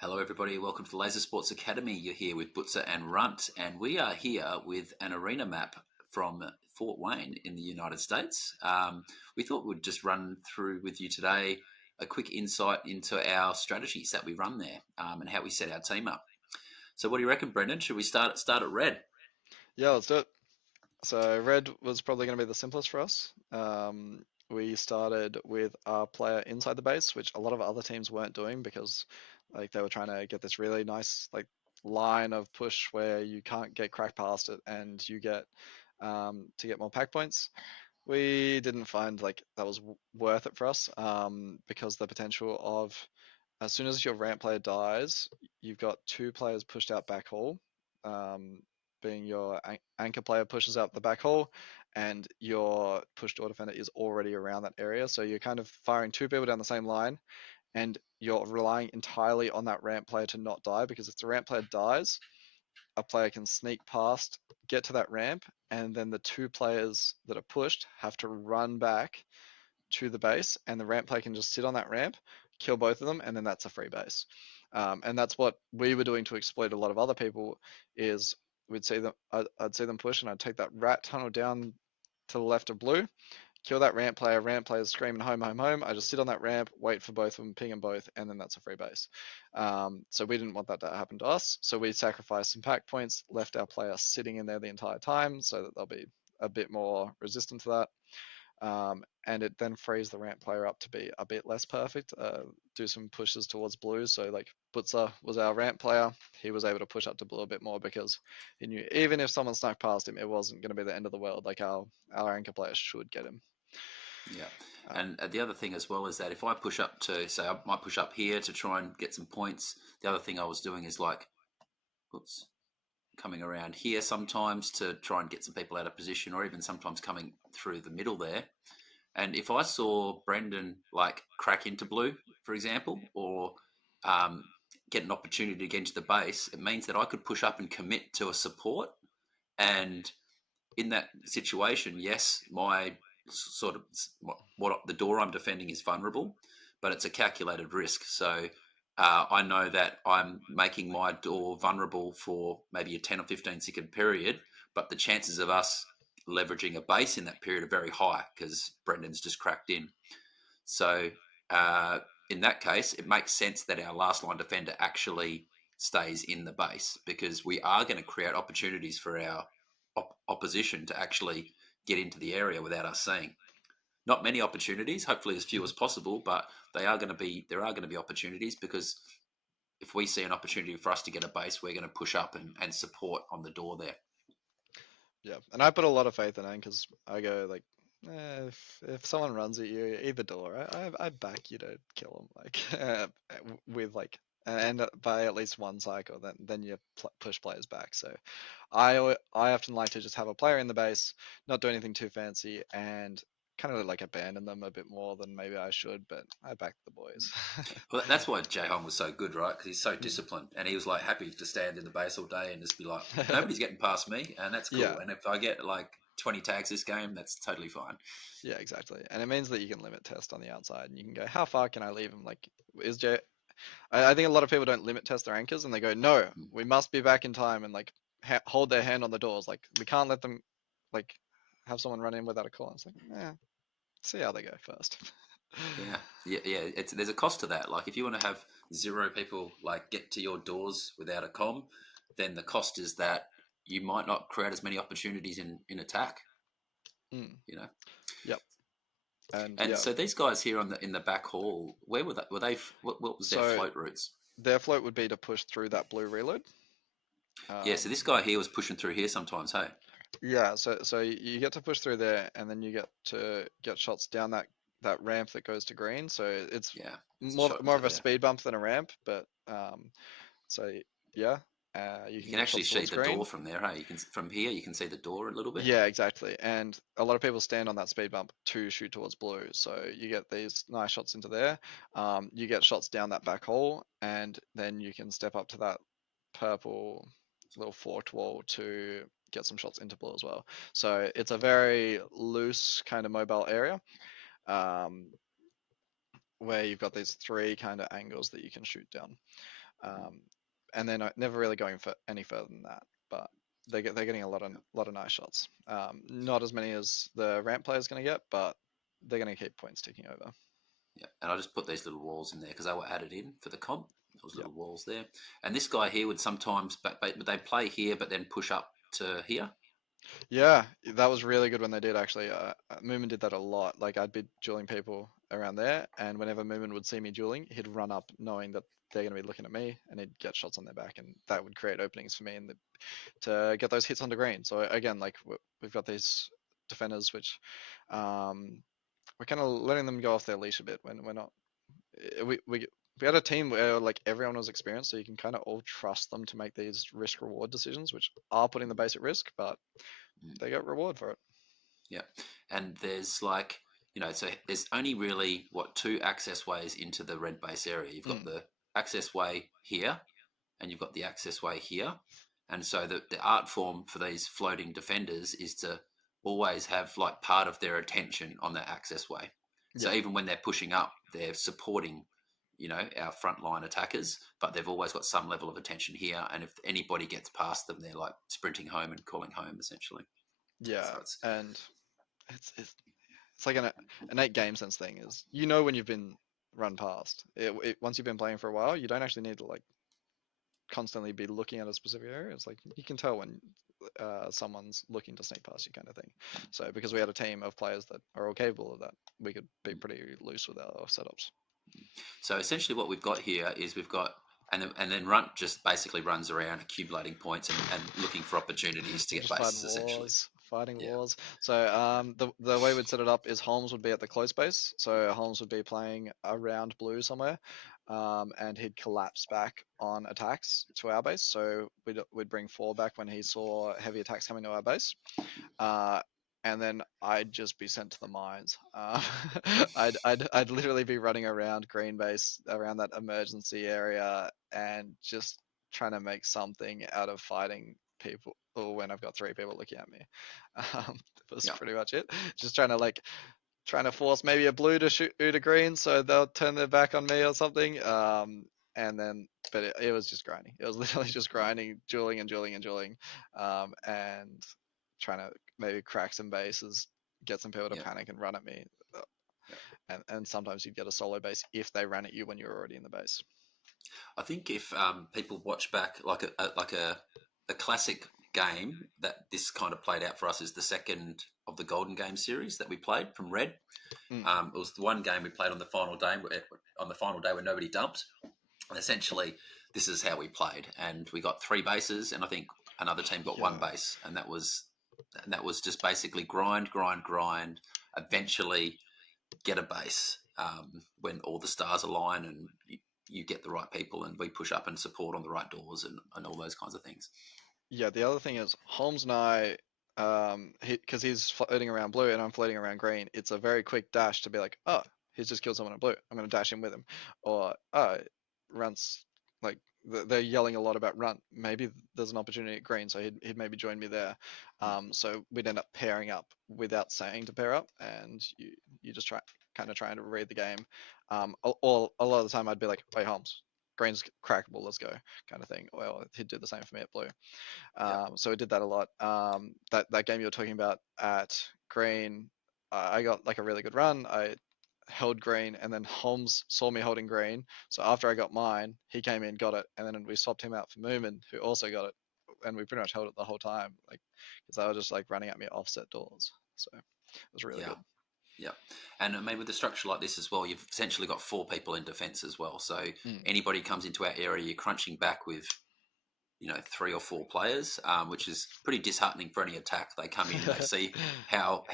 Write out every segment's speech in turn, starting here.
Hello, everybody. Welcome to the Laser Sports Academy. You're here with Bootza and Runt, and we are here with an arena map from Fort Wayne in the United States. We thought we'd just run through with you today a quick insight into our strategies that we run there and how we set our team up. So, what do you reckon, Brendan? Should we start at red? Yeah, let's do it. So red was probably going to be the simplest for us. We started with our player inside the base, which a lot of other teams weren't doing because they were trying to get this really nice line of push where you can't get cracked past it and you get to get more pack points. We didn't find that was worth it for us because the potential of as soon as your ramp player dies, you've got two players pushed out back hall, um, being your anchor player pushes out the back hall, and your push door defender is already around that area. So you're kind of firing two people down the same line, and you're relying entirely on that ramp player to not die, because if the ramp player dies, a player can sneak past, get to that ramp, and then the two players that are pushed have to run back to the base, and the ramp player can just sit on that ramp, kill both of them, and then that's a free base. And that's what we were doing to exploit a lot of other people. Is we'd see them, I'd see them push, and I'd take that rat tunnel down to the left of blue, kill that ramp player. Ramp player's screaming home, home, home. I just sit on that ramp, wait for both of them, ping them both, and then that's a free base. So we didn't want that to happen to us. So we sacrificed some pack points, left our player sitting in there the entire time, so that they'll be a bit more resistant to that. And it then frees the ramp player up to be a bit less perfect, do some pushes towards blue. So like Bootza was our ramp player. He was able to push up to blue a bit more because he knew even if someone snuck past him, it wasn't going to be the end of the world. Like our anchor player should get him. Yeah. Um, And the other thing as well is that if I push up to, say, I might push up here to try and get some points, the other thing I was doing is oops, coming around here sometimes to try and get some people out of position, or even sometimes coming through the middle there. And if I saw Brendan crack into blue, for example, or um, get an opportunity to get into the base, it means that I could push up and commit to a support. And in that situation, yes, my sort of what the door I'm defending is vulnerable, but it's a calculated risk. So I know that I'm making my door vulnerable for maybe a 10 or 15-second period, but the chances of us leveraging a base in that period are very high because Brendan's just cracked in. So uh, in that case, it makes sense that our last line defender actually stays in the base because we are going to create opportunities for our opposition to actually get into the area without us seeing. Not many opportunities, hopefully as few as possible, but there are going to be opportunities because if we see an opportunity for us to get a base, we're going to push up and support on the door there. yeah, and I put a lot of faith in it because I go if someone runs at you, either door, I back you to kill them with and by at least one cycle, then you push players back. So I often like to just have a player in the base, not do anything too fancy, and kind of like abandon them a bit more than maybe I should, but I back the boys. Well, that's why Jahan was so good, right? Because he's so Mm. disciplined, and he was happy to stand in the base all day and just be like, nobody's getting past me, and that's Yeah, cool. And if I get 20 tags this game, that's totally fine. yeah, exactly. And it means that you can limit test on the outside, and you can go, how far can I leave him? Like, is J I think a lot of people don't limit test their anchors and they go, no, Mm. we must be back in time and hold their hand on the doors. Like we can't let them like have someone run in without a call. It's like, yeah, see how they go first. Yeah. There's a cost to that. Like if you want to have zero people get to your doors without a com, then the cost is that you might not create as many opportunities in attack. Mm, You know. yep. And And yeah, so these guys here in the back hall, where were they? Were they? What was their so float routes? their float would be to push through that blue reload. Yeah. So this Um, guy here was pushing through here sometimes. Hey. yeah, so you get to push through there and then you get to get shots down that ramp that goes to green. So it's Yeah. There's a more shot more into of a there. speed bump than a ramp, but so yeah, you You can can get actually shots see towards the door green. from there. Hey, you can from here. You can see the door a little bit. Yeah, exactly. And a lot of people stand on that speed bump to shoot towards blue. So you get these nice shots into there. You get shots down that back hole, and then you can step up to that purple little forked wall to get some shots into blue as well. So it's a very loose kind of mobile area, um, where you've got these three kind of angles that you can shoot down. um, and they're never really going for any further than that. But they're getting a lot of nice shots. Not as many as the ramp player is going to get, but they're going to keep points ticking over. Yeah, and I just put these little walls in there because they were added in for the comp. Those Yeah. little walls there. And this guy here would sometimes, but they play here, but then push up to here. Yeah, that was really good when they did actually. Moomin did that a lot. Like I'd be dueling people around there, and whenever Moomin would see me dueling, he'd run up knowing that they're going to be looking at me, and he'd get shots on their back, and that would create openings for me to get those hits on the green. So again, like we've got these defenders which we're kind of letting them go off their leash a bit when we're not. We had a team where like everyone was experienced, so you can kind of all trust them to make these risk reward decisions, which are putting the base at risk, but Mm. they get reward for it. Yeah, and there's like so there's only really what two access ways into the red base area. You've got Mm, the access way here, and you've got the access way here. And so the art form for these floating defenders is to always have like part of their attention on the access way. yeah, So even when they're pushing up, they're supporting, our frontline attackers, but they've always got some level of attention here. And if anybody gets past them, they're like sprinting home and calling home essentially. yeah, So it's and it's like an innate game sense thing. Is when you've been run past. Once you've been playing for a while, you don't actually need to like constantly be looking at a specific area. It's like you can tell when someone's looking to sneak past you, kind of thing. So because we had a team of players that are all capable of that, we could be pretty loose with our setups. So essentially, what we've got here is we've got, and then Runt just basically runs around accumulating points and looking for opportunities to We're get just bases. Essentially, fighting yeah, wars. So the way we'd set it up is Holmes would be at the close base. So Holmes would be playing around blue somewhere, and he'd collapse back on attacks to our base. So we'd bring four back when he saw heavy attacks coming to our base. Uh, and then I'd just be sent to the mines. I'd literally be running around green base around that emergency area and just trying to make something out of fighting people or when I've got three people looking at me. That was yeah, pretty much it. Just trying to force maybe a blue to shoot a green so they'll turn their back on me or something. And then but it was just grinding. It was literally just grinding, dueling and dueling and dueling, and trying to maybe crack some bases, get some people to yeah, panic and run at me. Uh, yeah. And sometimes you'd get a solo base if they ran at you when you're already in the base. I think if people watch back, like a classic game that this kind of played out for us is the second of the Golden Game series that we played from Red. Mm, It was the one game we played on the final day where nobody dumped. And essentially, this is how we played, and we got three bases, and I think another team got one yeah. base, and that was just basically grind, grind, grind. Eventually, get a base when all the stars align and you get the right people, and we push up and support on the right doors and all those kinds of things. Yeah, the other thing is Holmes and I, because he's floating around blue and I'm floating around green, it's a very quick dash to be like, oh, he's just killed someone in blue. I'm going to dash in with him. Or, oh, Runt's like, they're yelling a lot about Runt. Maybe there's an opportunity at green, so he'd maybe join me there. So we'd end up pairing up without saying to pair up, and you just kind of trying to read the game. Or a lot of the time I'd be like, wait, Holmes, green's crackable, let's go, kind of thing. Well, he'd do the same for me at blue. Yeah, So I did that a lot. That game you were talking about at green, I got like a really good run. I held green, and then Holmes saw me holding green. So after I got mine, he came in, got it, and then we swapped him out for Moomin, who also got it, and we pretty much held it the whole time, like because they were just like running at me offset doors. So it was really yeah, good. yeah. And I mean, with a structure like this as well, you've essentially got four people in defence as well. So Mm. anybody comes into our area, you're crunching back with three or four players, which is pretty disheartening for any attack. They come in, they see how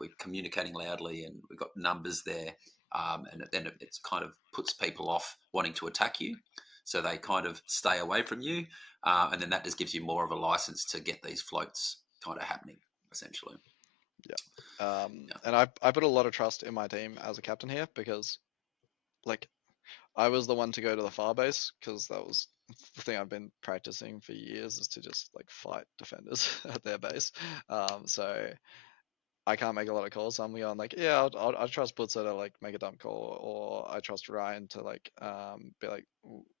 we're communicating loudly and we've got numbers there, and then it's kind of puts people off wanting to attack you, so they kind of stay away from you, and then that just gives you more of a license to get these floats kind of happening, essentially. Yeah. Yeah, And I put a lot of trust in my team as a captain here because like I was the one to go to the far base because that was the thing I've been practicing for years is to just like fight defenders at their base. So I can't make a lot of calls. So I'm going like, yeah, I trust Bootza to like make a dump call, or I trust Ryan to like be like,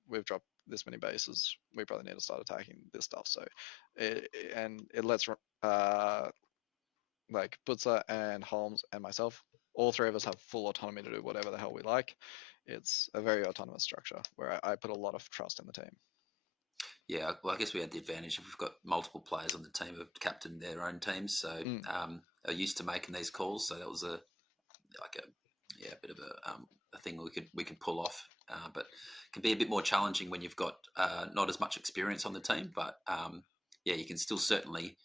we've dropped this many bases. We probably need to start attacking this stuff. So, it lets like Bootza and Holmes and myself, all three of us have full autonomy to do whatever the hell we like. It's a very autonomous structure where I put a lot of trust in the team. Yeah, well, I guess we had the advantage of we've got multiple players on the team who've captained their own teams, so Mm. are used to making these calls. So that was a bit of a thing we could pull off, but it can be a bit more challenging when you've got not as much experience on the team. But yeah, you can still certainly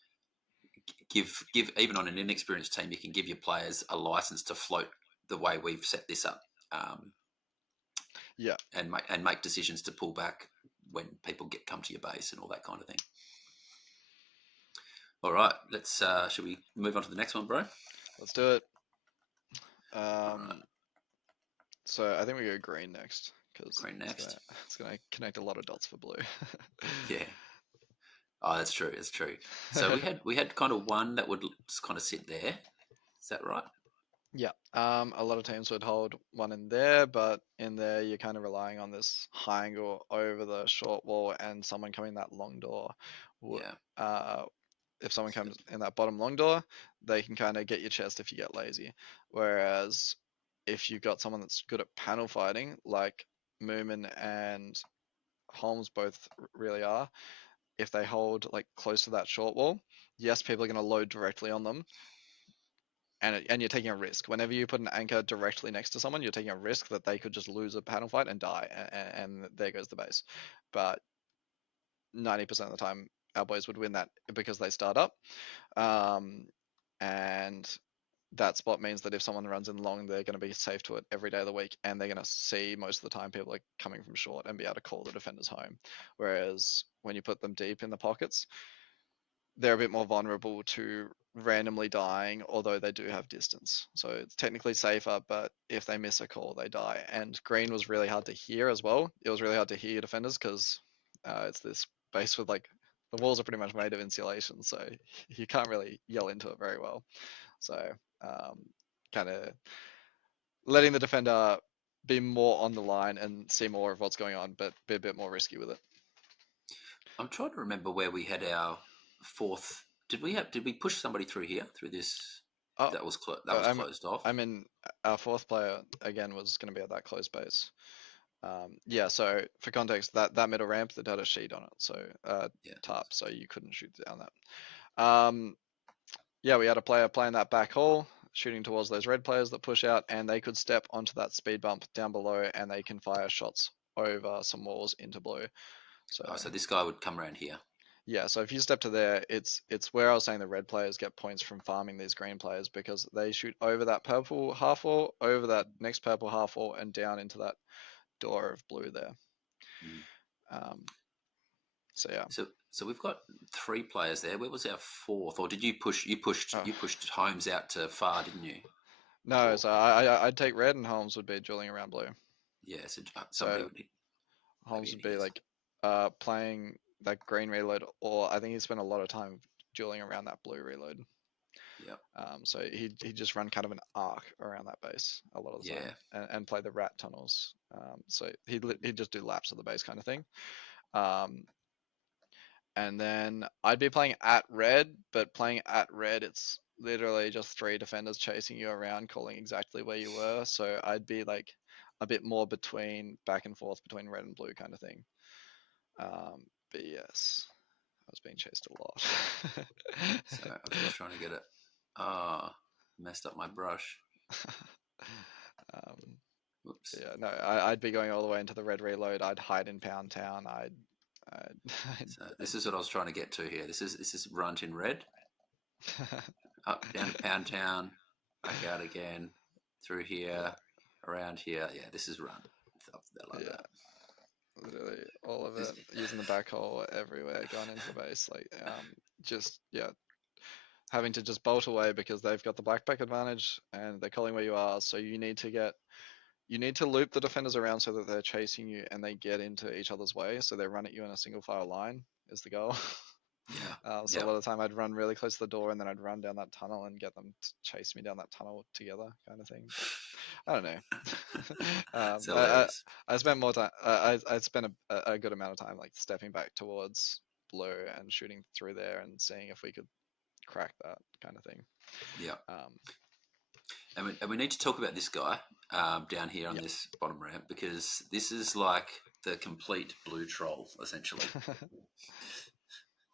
give even on an inexperienced team, you can give your players a license to float the way we've set this up, Yeah. and make decisions to pull back when people come to your base and all that kind of thing. All right, let's. Should we move on to the next one, bro? Let's do it. All right, So I think we go green next because green next. it's gonna connect a lot of dots for blue. Yeah. Oh, that's true. That's true. So we had kind of one that would just kind of sit there. Is that right? Yeah. A lot of teams would hold one in there, but in there you're kind of relying on this high angle over the short wall and someone coming that long door. Yeah. Uh, if someone So comes in that bottom long door, they can kind of get your chest if you get lazy. Whereas if you've got someone that's good at panel fighting, like Moomin and Holmes both really are, if they hold like close to that short wall, yes, people are going to load directly on them, and you're taking a risk. Whenever you put an anchor directly next to someone, you're taking a risk that they could just lose a panel fight and die, and there goes the base. But 90% of the time, our boys would win that because they start up, um, and that spot means that if someone runs in long, they're going to be safe to it every day of the week, and they're going to see most of the time people are coming from short and be able to call the defenders home. Whereas when you put them deep in the pockets, they're a bit more vulnerable to randomly dying, although they do have distance. So it's technically safer, but if they miss a call, they die. And green was really hard to hear as well. It was really hard to hear defenders because it's this base with like the walls are pretty much made of insulation, so you can't really yell into it very well. So kind of letting the defender be more on the line and see more of what's going on, but be a bit more risky with it. I'm trying to remember where we had our fourth. Did we push somebody through here through this? Oh, That was closed off. I mean, our fourth player again was going to be at that close base. Yeah, so for context, that middle ramp that had a sheet on it, so Yeah. tarp, so you couldn't shoot down that. Yeah, we had a player playing that back hall, shooting towards those red players that push out, and they could step onto that speed bump down below, and they can fire shots over some walls into blue. So Oh, so this guy would come around here. yeah, so if you step to there, it's where I was saying the red players get points from farming these green players because they shoot over that purple half wall, over that next purple half wall, and down into that door of blue there. Mm. Um, so yeah. So we've got three players there. Where was our fourth? Or did you push? Oh, You pushed Holmes out to far, didn't you? no, Or so I'd take red and Holmes would be dueling around blue. yeah. So somebody So would need Holmes maybe in would be here. like playing that green reload, or I think he spent a lot of time dueling around that blue reload. Yeah. So he just run kind of an arc around that base a lot of the Yeah. time and play the rat tunnels. So he'd just do laps of the base kind of thing. Um, and then I'd be playing at red, but playing at red, it's literally just three defenders chasing you around, calling exactly where you were. So I'd be like a bit more between back and forth between red and blue kind of thing. But yes, I was being chased a lot. So I was just trying to get it. Ah, messed up my brush. um, Whoops. yeah, no, I'd be going all the way into the red reload. I'd hide in Pound Town. So this is what I was trying to get to here. This is Runt in red. Up down to Pound Town, back out again, through yeah, here, around here. Yeah, this is Runt. Up there like yeah, that. literally all of This, it. Using the backhoe everywhere, going into the base. Like, just yeah, having to just bolt away because they've got the blackback advantage and they're calling where you are. So you need to loop the defenders around so that they're chasing you and they get into each other's way. So they run at you in a single file line is the goal. yeah, So a yeah. lot of the time I'd run really close to the door and then I'd run down that tunnel and get them to chase me down that tunnel together, kind of thing. I don't know. It's um, I, I hilarious. I spent more time. I spent a good amount of time like stepping back towards blue and shooting through there and seeing if we could crack that kind of thing. Yeah. Um, And we need to talk about this guy down here on yeah. this bottom ramp because this is like the complete blue troll, essentially.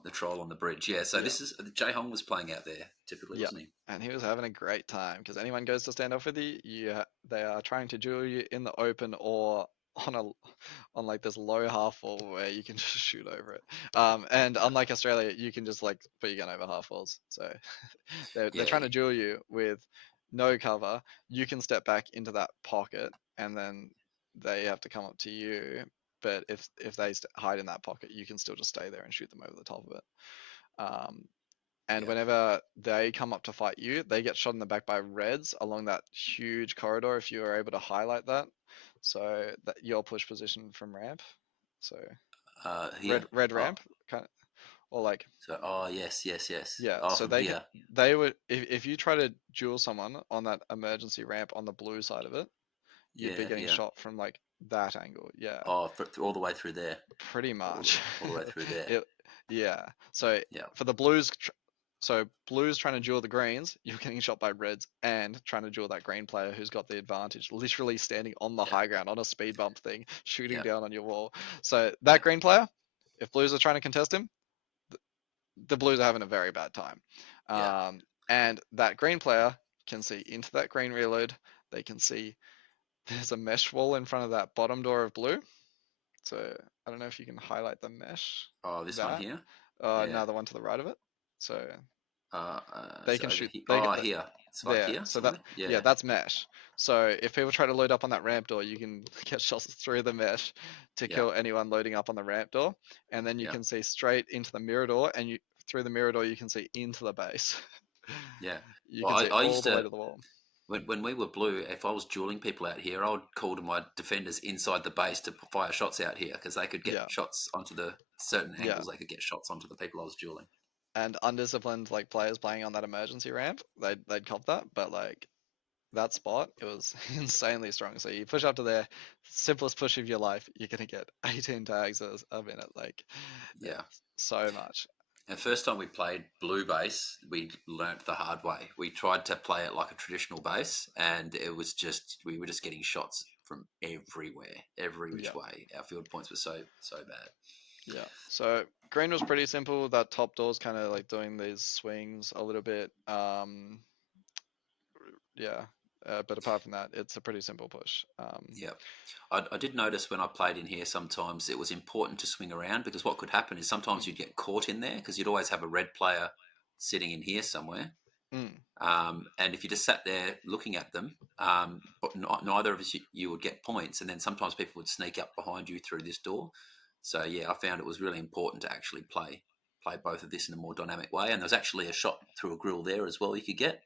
The troll on the bridge. Yeah, so Yeah. this is Jay Hong was playing out there typically, Yeah, wasn't he? and he was having a great time because anyone goes to stand off with you, they are trying to duel you in the open or on a on like this low half wall where you can just shoot over it. And Yeah. unlike Australia, you can just like put your gun over half walls. So they're Yeah. trying to duel you with no cover. You can step back into that pocket, and then they have to come up to you. But if they hide in that pocket, you can still just stay there and shoot them over the top of it. Um, and Yeah. whenever they come up to fight you, they get shot in the back by reds along that huge corridor if you are able to highlight that. So that your push position from ramp. So Here. red Oh, ramp kind of, or like so oh yes, yes, yes. yeah. Oh, So from here. they would if you try to duel someone on that emergency ramp on the blue side of it, you'd be Yeah, getting yeah. shot from like that angle. Yeah, Oh, all the way through there. pretty much. All the way through there. it yeah. So Yeah. for the blues, so blues trying to duel the greens, you're getting shot by reds and trying to duel that green player who's got the advantage, literally standing on the Yeah. high ground on a speed bump thing, shooting Yeah. down on your wall. So Yeah. that green player, if blues are trying to contest him, the blues are having a very bad time. Yeah. And that green player can see into that green reload. They can see there's a mesh wall in front of that bottom door of blue. So I don't know if you can highlight the mesh. Oh, this one That here. Yeah. no, the one to the right of it. So they So can over shoot. here. They Oh, get here. It's like there. here So that somewhere. yeah, Yeah. that's mesh. So if people try to load up on that ramp door, you can get shots through the mesh to Yeah. kill anyone loading up on the ramp door, and then you Yeah. can see straight into the mirror door, and you through the mirror door you can see into the base. Yeah. You Well, can see I all used the way to to the wall. when we were blue. If I was dueling people out here, I would call to my defenders inside the base to fire shots out here because they could get Yeah, shots onto the certain yeah. angles. They could get shots onto the people I was dueling. And undisciplined like players playing on that emergency ramp, they'd cop that, but like that spot, it was insanely strong. So you push up to there, simplest push of your life, you're gonna get 18 tags a minute, like Yeah. so much. And first time we played blue base, we learnt the hard way. We tried to play it like a traditional base, and it was just we were just getting shots from everywhere, every which Yeah, way. Our field points were so bad. yeah. So green was pretty simple. That top door's kind of like doing these swings a little bit. Yeah. But apart from that, it's a pretty simple push. Yeah, I did notice when I played in here sometimes it was important to swing around because what could happen is sometimes you'd get caught in there because you'd always have a red player sitting in here somewhere. Mm, And if you just sat there looking at them, but neither of us you would get points, and then sometimes people would sneak up behind you through this door. So yeah, I found it was really important to actually play both of this in a more dynamic way. And there's actually a shot through a grill there as well you could get.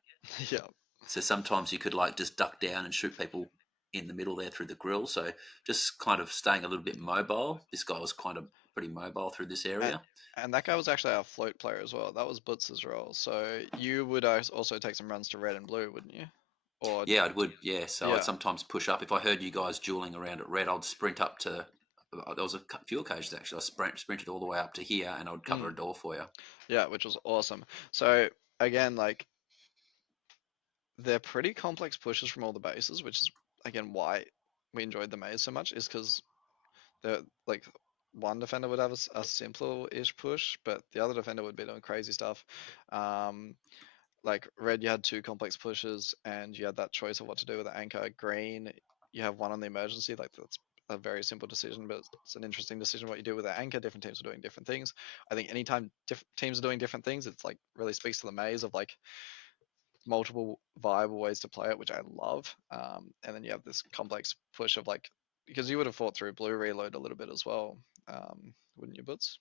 yeah. So sometimes you could like just duck down and shoot people in the middle there through the grill. So just kind of staying a little bit mobile. This guy was kind of pretty mobile through this And, area. and that guy was actually our float player as well. That was Bootz's role. So you would also take some runs to red and blue, wouldn't you? Or Yeah, I would. Yeah, so I'd yeah. sometimes push up if I heard you guys dueling around at red. I'd sprint up to. There was a few occasions actually. I sprinted all the way up to here, and I'd cover Mm, a door for you. yeah, which was awesome. So again, like they're pretty complex pushes from all the bases, which is again why we enjoyed the maze so much, is because they're like one defender would have a simpler-ish push, but the other defender would be doing crazy stuff. Um, like red, you had two complex pushes, and you had that choice of what to do with the anchor. Green, you have one on the emergency. Like that's a very simple decision, but it's an interesting decision what you do with the anchor. Different teams are doing different things. I think anytime teams are doing different things, it's like really speaks to the maze of like multiple viable ways to play it, which I love. And then you have this complex push of like because you would have fought through blue reload a little bit as well, wouldn't you, Boots?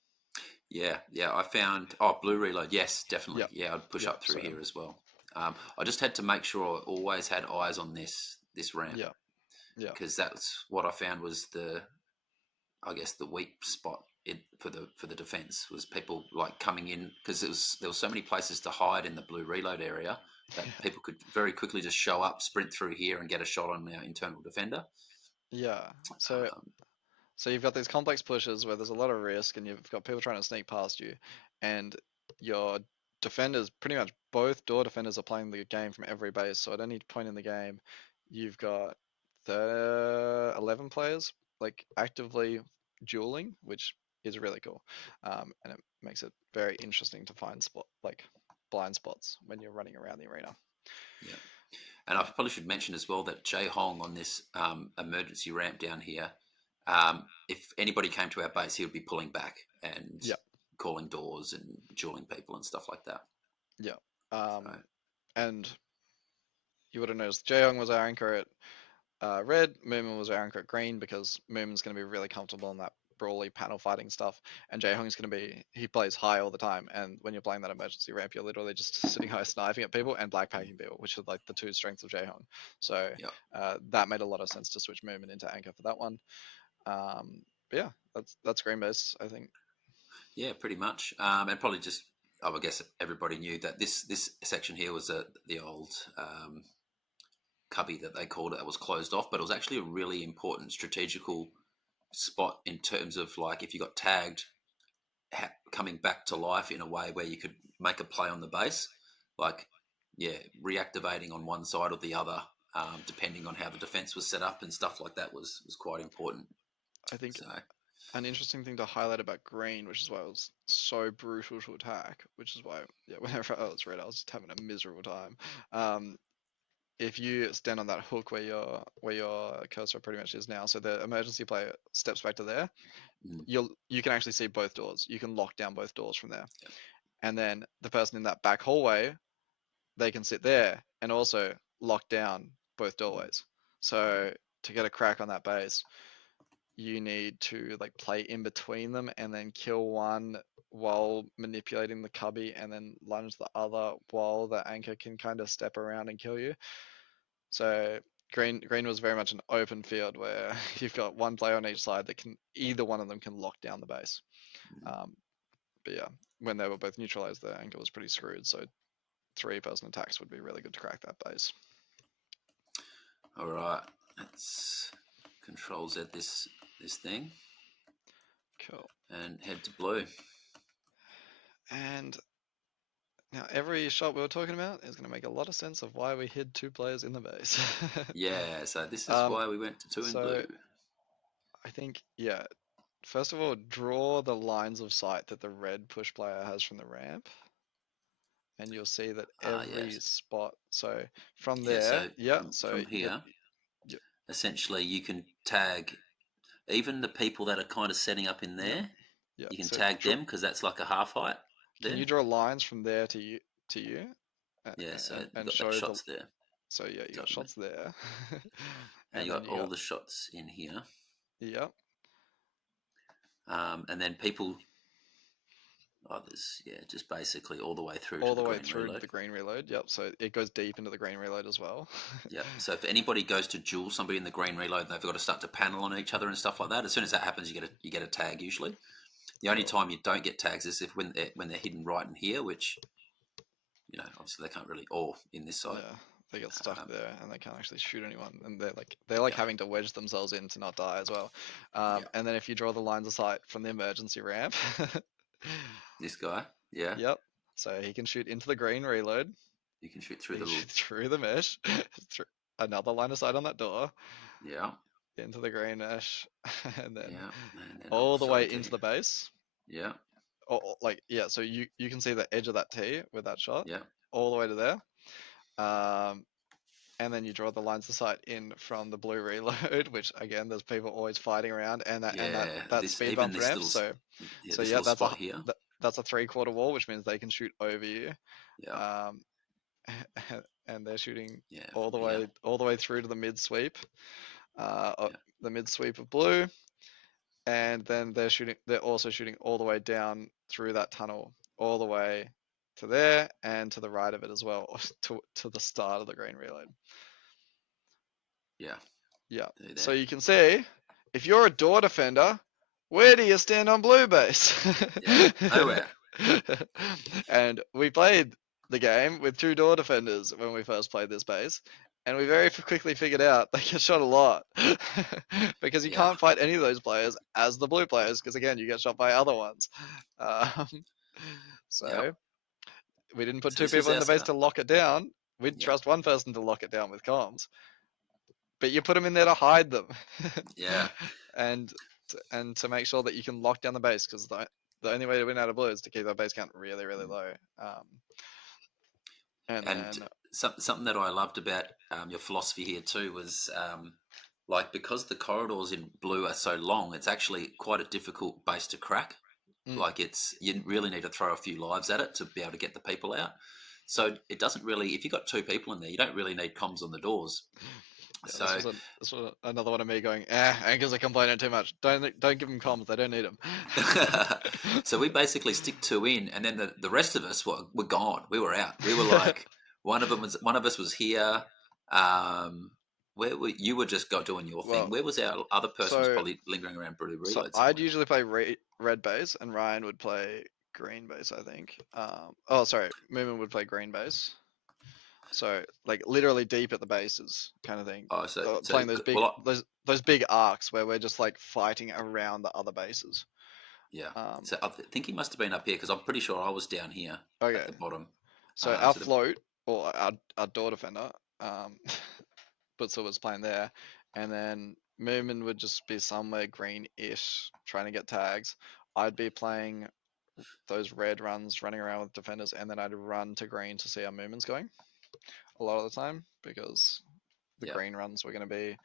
Yeah, yeah. I found blue reload. Yes, definitely. Yeah, Yeah, I'd push yeah. up through So here as well. I just had to make sure I always had eyes on this ramp yeah, yeah, because that's what I found was the I guess the weak spot for the defense was people like coming in because there was so many places to hide in the blue reload area that people could very quickly just show up, sprint through here, and get a shot on our internal defender. Yeah. So Um, so you've got these complex pushes where there's a lot of risk, and you've got people trying to sneak past you, and your defenders, pretty much both door defenders, are playing the game from every base. So at any point in the game, you've got 11 players like actively dueling, which is really cool, and it makes it very interesting to find blind spots when you're running around the arena. yeah. And I probably should mention as well that Jay Hong on this emergency ramp down here, if anybody came to our base, he would be pulling back and Yeah, calling doors and dueling people and stuff like that. yeah. So, And you would have noticed Jaehyung was our anchor at red, Moomin was our anchor at green because Moomin's going to be really comfortable in that brawly panel fighting stuff, and Jaehyung's going to be, he plays high all the time, and when you're playing that emergency ramp, you're literally just sitting high sniping at people and blackpacking people, which are like the two strengths of Jaehyung. So yeah, that made a lot of sense to switch Moomin into anchor for that one. But yeah, that's green base, I think. yeah, pretty much. And probably just, I guess everybody knew that this section here was the old cubby that they called it that was closed off, but it was actually a really important strategical spot in terms of like if you got tagged coming back to life in a way where you could make a play on the base, like yeah, reactivating on one side or the other, depending on how the defense was set up and stuff like that was quite important. I think So an interesting thing to highlight about green, which is why it was so brutal to attack, which is why, yeah, whenever I was red, I was just having a miserable time. Um, if you stand on that hook where your cursor pretty much is now, so the emergency player steps back to there, mm, you can actually see both doors. You can lock down both doors from there, and then the person in that back hallway, they can sit there and also lock down both mm, doorways. So to get a crack on that base, you need to like play in between them and then kill one while manipulating the cubby and then lunge the other while the anchor can kind of step around and kill you. So green was very much an open field where you've got one player on each side that can, either one of them can lock down the base. mm. Um, but yeah, when they were both neutralized, the anchor was pretty screwed. So three-person attacks would be really good to crack that base. All right, let's Control Z this thing Cool. and head to blue. And now every shot we were talking about is going to make a lot of sense of why we hid two players in the base. Yeah, so this is um, why we went to two in so blue. I think, yeah, first of all, draw the lines of sight that the red push player has from the ramp, and you'll see that every Yes, spot. So from yeah. there, So yeah. So from you get, here, yeah, essentially, you can tag even the people that are kind of setting up in yeah, there. yeah. You can So tag them because that's like a half height can there. you draw lines from there to you, Yeah, so you and got that show the? shots there, So yeah, you got totally, shots there, and and you then got you all got, the shots in here, yeah, and then people. Others, yeah, just basically all the way through to all the the way green through to reload. the green reload. Yep. So it goes deep into the green reload as well. Yeah. So if anybody goes to duel somebody in the green reload, they've got to start to panel on each other and stuff like that. As soon as that happens, you get a tag usually. The only Cool. time you don't get tags is if when they're hidden right in here, which obviously they can't really, or in this side. Yeah, they get stuck Um, there and they can't actually shoot anyone, and they're like yeah, having to wedge themselves in to not die as well. yeah. And then if you draw the lines of sight from the emergency ramp, This guy, yeah, yep. So he can shoot into the green reload. you can shoot through He can the shoot through the mesh, through another line of sight on that door, yeah, into the green mesh, and then yeah, and then all the also way to into the base. yeah, Like yeah, so you can see the edge of that T with that shot, yeah, all the way to there. Um, and then you draw the lines of sight in from the blue reload, which again, there's people always fighting around, and yeah. that This speed even bump this ramp. little So yeah so this yeah, little spot here, that's a 3/4 wall, which means they can shoot over you, yeah, um, and they're shooting yeah, from here, all the way through to the mid sweep, yeah, the mid sweep of blue, and then they're also shooting all the way down through that tunnel, all the way to there and to the right of it as well, to the start of the green reload. yeah. Yeah. Do So that. you can see if you're a door defender, where do you stand on blue base? Yeah, nowhere. And we played the game with two door defenders when we first played this base, and we very quickly figured out they get shot a lot because you Yeah, can't fight any of those players as the blue players because again you get shot by other ones. Um, yep. so we didn't put So two this was people in our the base setup. to lock it down. We'd Yep. trust one person to lock it down with comms, but you put them in there to hide them, Yeah, and to make sure that you can lock down the base because the only way to win out of blue is to keep that base count really really low. And and then something that I loved about your philosophy here too was like because the corridors in blue are so long, it's actually quite a difficult base to crack. mm, Like it's you really need to throw a few lives at it to be able to get the people out. So it doesn't really if you've got two people in there, you don't really need comms on the doors. yeah, So this was another one of me going, anchors are complaining too much. Don't give them comms. They don't need them. so we basically stick two in, and then the rest of us were gone. We were out. We were like one of us was here. Um, you were just got doing your thing? Well, Where was our other person? Was so probably lingering around Blue so Reload I'd somewhere. usually play red base, and Ryan would play green base, I think. Oh, sorry, Moomin would play green base. So like literally deep at the bases, kind of thing. Oh, so Playing well, those big arcs where we're just like fighting around the other bases. yeah. Um, So I think he must have been up here because I'm pretty sure I was down here at okay, the bottom. so our So the float or our door defender, Bootza was playing there, and then Moomin would just be somewhere green-ish trying to get tags. I'd be playing those red runs, running around with defenders, and then I'd run to green to see how Moomin's going a lot of the time because the yeah, green runs were going to be.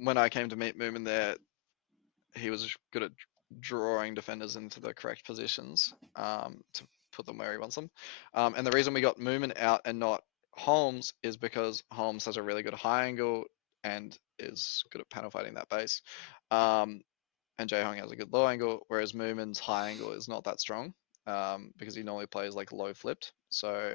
When I came to meet Moomin there, he was good at drawing defenders into the correct positions to put them where he wants them. And the reason we got Moomin out and not Holmes is because Holmes has a really good high angle and is good at panel fighting that base. Um, and Jae Hong has a good low angle, whereas Moomin's high angle is not that strong because he normally plays like low flipped. So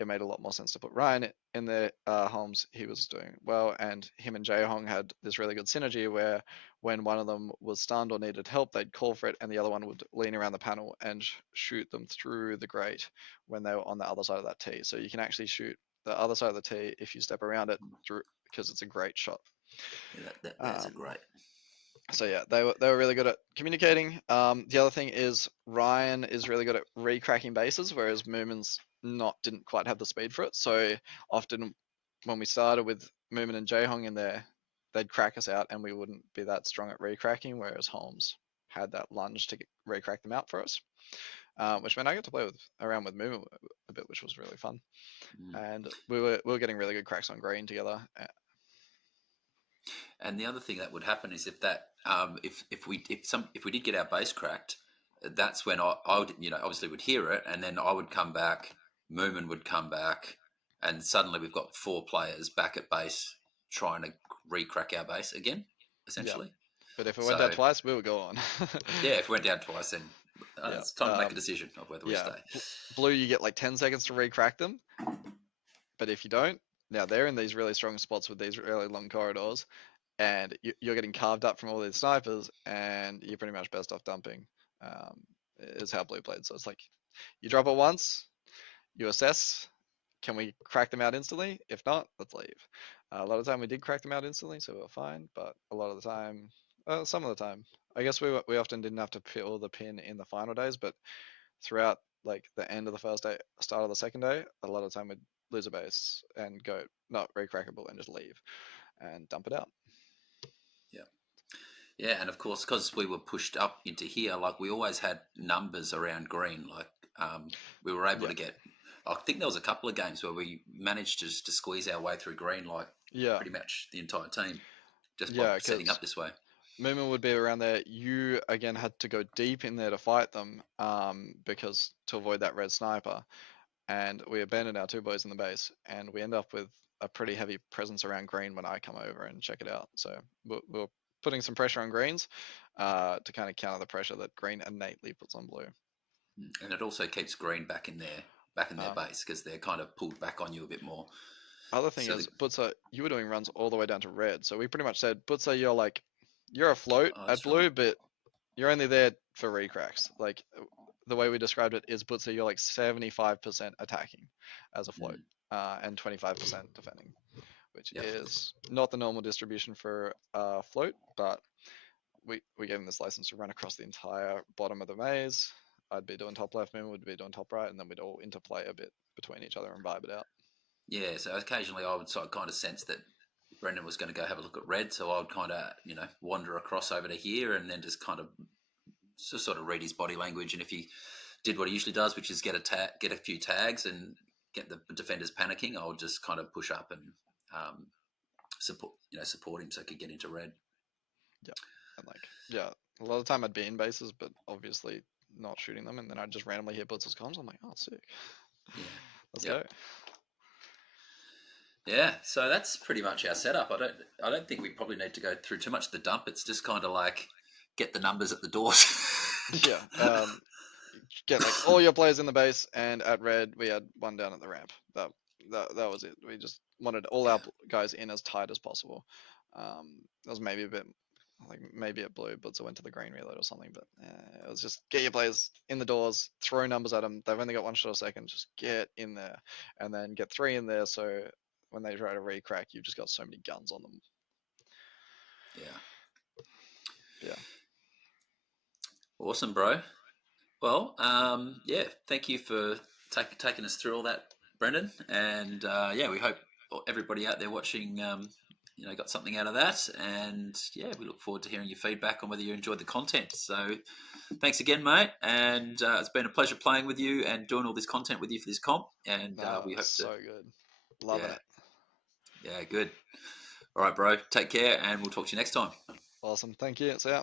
it made a lot more sense to put Ryan in there. Holmes, he was doing well, and him and Jae Hong had this really good synergy where when one of them was stunned or needed help, they'd call for it, and the other one would lean around the panel and shoot them through the grate when they were on the other side of that tee. So you can actually shoot the other side of the tee if you step around it through because it's a great shot. yeah that's a Um, great. so yeah, they were really good at communicating. The other thing is Ryan is really good at recracking bases, whereas Moomin's not didn't quite have the speed for it. So often when we started with Moomin and Jaehong in there, they'd crack us out, and we wouldn't be that strong at recracking. Whereas Holmes had that lunge to recrack them out for us, which meant I got to play with around with Moomin a bit, which was really fun. Mm. And we were getting really good cracks on green together. And the other thing that would happen is if that if we did get our base cracked, that's when I would obviously would hear it, and then I would come back, Moomin would come back, and suddenly we've got four players back at base trying to re-crack our base again, Yeah, essentially. but if it went down So twice, we were gone. yeah, if we went down twice, then Yeah. it's time to make a decision of whether we Yeah. stay. Blue, you get like 10 seconds to recrack them, but if you don't, now they're in these really strong spots with these really long corridors, and you're getting carved up from all these snipers, and you're pretty much best off dumping. Um, is how blue played. So it's like you drop it once, you assess, can we crack them out instantly? If not, let's leave. A lot of the time we did crack them out instantly, so we were fine. But a lot of the time, some of the time, I guess we often didn't have to pull the pin in the final days, but throughout like the end of the first day, start of the second day, a lot of the time we'd lose a base and go not recrackable and just leave and dump it out. Yeah. Yeah, and of course, because we were pushed up into here, like we always had numbers around green. Like we were able Yeah, to get. I think there was a couple of games where we managed to squeeze our way through green, like yeah, pretty much the entire team, just by yeah. setting Because up this way. movement would be around there. You again had to go deep in there to fight them, because to avoid that red sniper. And we abandoned our two boys in the base, and we end up with a pretty heavy presence around green when I come over and check it out. So we're putting some pressure on greens to kind of counter the pressure that green innately puts on blue. And it also keeps green back in their Um, base because they're kind of pulled back on you a bit more. Other thing So is, Bootza, you were doing runs all the way down to red. So we pretty much said, Bootza, you're a float oh, at that's right. blue, but you're only there for recracks. Like the way we described it is Bootza, you're like 75% attacking as a float, Mm, and 25% defending, which yep. is not the normal distribution for float, but we gave him this license to run across the entire bottom of the maze. I'd be doing top left, Moon would be doing top right, and then we'd all interplay a bit between each other and vibe it out. Yeah, so occasionally I would sort of kind of sense that Brendan was going to go have a look at red, so I would kind of, wander across over to here and then just kind of just sort of read his body language. And if he did what he usually does, which is get a few tags and get the defenders panicking, I would just kind of push up and um, support him so he could get into red. Yeah, and like yeah, a lot of the time I'd be in bases, but obviously not shooting them, and then I'd just randomly hit Blitz's comms. I'm like, oh, sick, Yeah. let's Yep. go. Yeah, so that's pretty much our setup. I don't think we probably need to go through too much of the dump. It's just kind of like get the numbers at the doors. Yeah, get like all your players in the base, and at red we had one down at the ramp. That was it. We just wanted all our Yeah, guys in as tight as possible. That was maybe a bit like maybe at blue, but so went to the green reload or something. But it was just get your players in the doors, throw numbers at them. They've only got one shot a second. Just get in there, and then get three in there. So when they try to recrack, you've just got so many guns on them. yeah. Yeah. Awesome, bro. Well, yeah, thank you for taking us through all that, Brendan. And yeah, we hope everybody out there watching, got something out of that. And yeah, we look forward to hearing your feedback on whether you enjoyed the content. So thanks again, mate. And it's been a pleasure playing with you and doing all this content with you for this comp. And No, we hope to, so good. Loving yeah, it. yeah, good. All right, bro. Take care, and we'll talk to you next time. Awesome. Thank you. See ya.